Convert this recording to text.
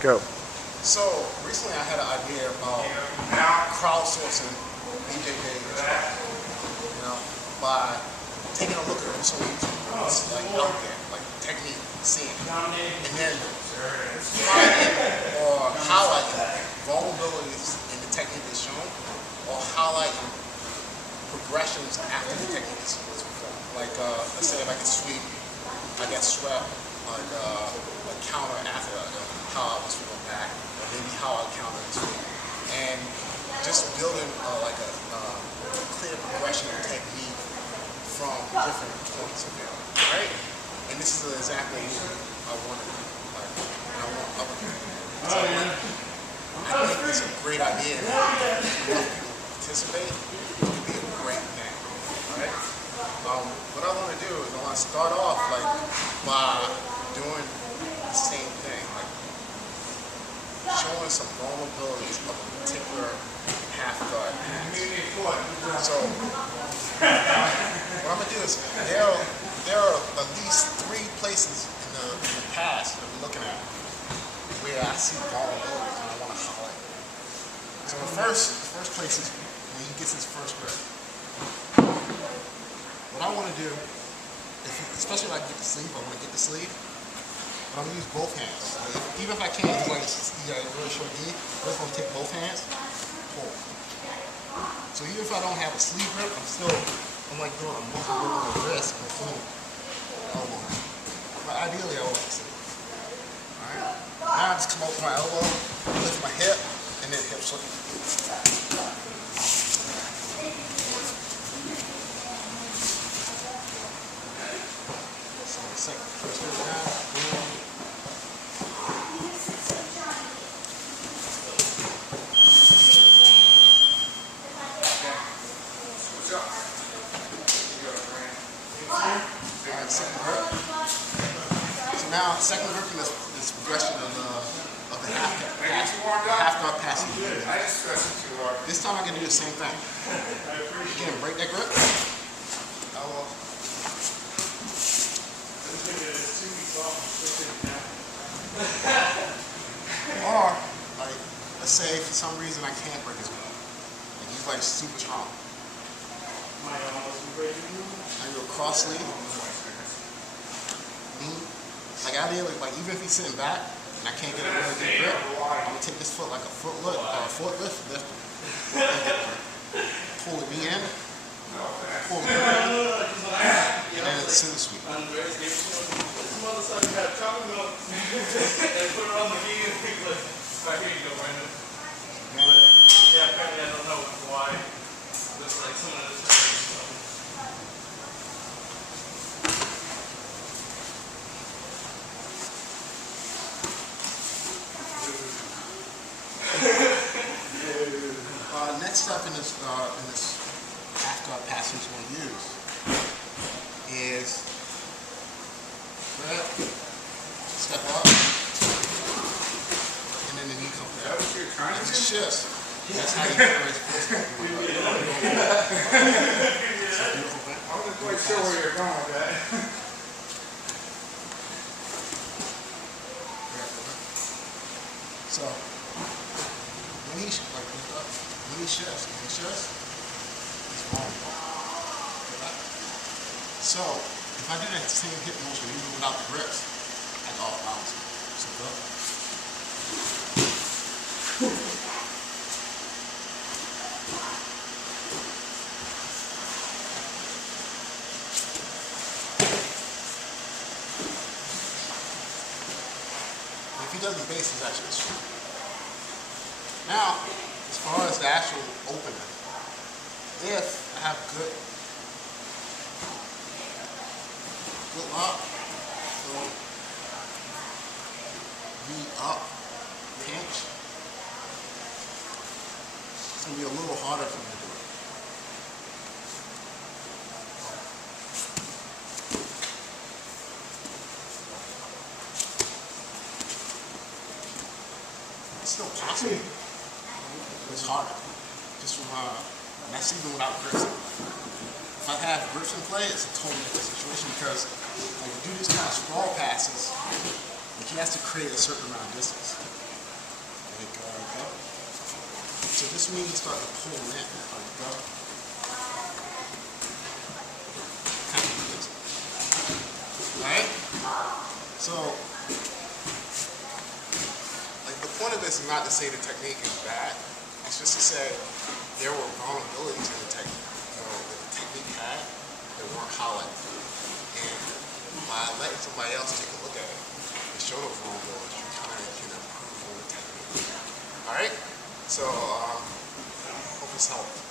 Go. So recently I had an idea about crowdsourcing BJJ, by taking a look at what's like out there, like technique, seeing, and then finding or highlighting vulnerabilities in the technique that's shown, or highlighting progressions after the technique is performed. Like let's say if I get sweep, I get swept, like a counter after how I was sweeping back, or maybe how I counter this sweep, and just building like a clear progression of technique from different points of view, right? And this is exactly what I want to do. Like, I want other people to do. So, I think it's a great idea. If enough people participate, it could be a great thing, right? What I want to do is I want to start off like by doing the same thing, like showing some vulnerabilities of a particular half guard pass. So what I'm gonna do is there are at least 3 places in the past that we're looking at where I see vulnerabilities and I want to highlight them. So the first place is when he gets his first grip. What I want to do, especially when I get the sleeve, I want to get the sleeve. But I'm going to use both hands. Even if I can't, he's like, you got a really short knee, I'm just going to take both hands, pull. So even if I don't have a sleeve grip, I'm like doing a muscle grip on the wrist and pulling elbow. But ideally, I want to sleeve. Alright? Now I just come up with my elbow, lift my hip, and then hip sweep. So first grip down, boom. Second grip. So now, second grip in this progression of the half guard passing. This time I can do the same thing. Again, break that grip. Or, like, let's say for some reason I can't break his grip. Like he's like super strong. I do a cross sleeve. Like ideally, like even if he's sitting back and I can't get a really good grip, I'm gonna take this foot like a foot lift, lift, pull the knee in, pull the knee in, and then it's center sweep. Next step in this half guard passing we're going to use is grab, step up, and then the knee comes down. If it shifts, that's how you get his first step. I wasn't quite sure where you're going with that. So when he shifts, he's wrong. So if I do that same hip motion even without the grips, I go off balance. So go. If he does the base, he's actually strong. Now, as far as the actual opener, if I have good lock, so V up, pinch, it's going to be a little harder for me to do it. It's still possible. It's harder. Just from, and that's even without grips in play. If I have grips in play, it's a totally different situation because when you do these kind of sprawl passes, like he has to create a certain amount of distance. this means start to pull in. Like, go. Alright? So, like, the point of this is not to say the technique is bad. It's just to say there were vulnerabilities in the technique. You know, that the technique had that weren't highlighted. And by letting somebody else take a look at it and show those vulnerabilities, you kind of can improve on the technique. Alright? So, hope this helped.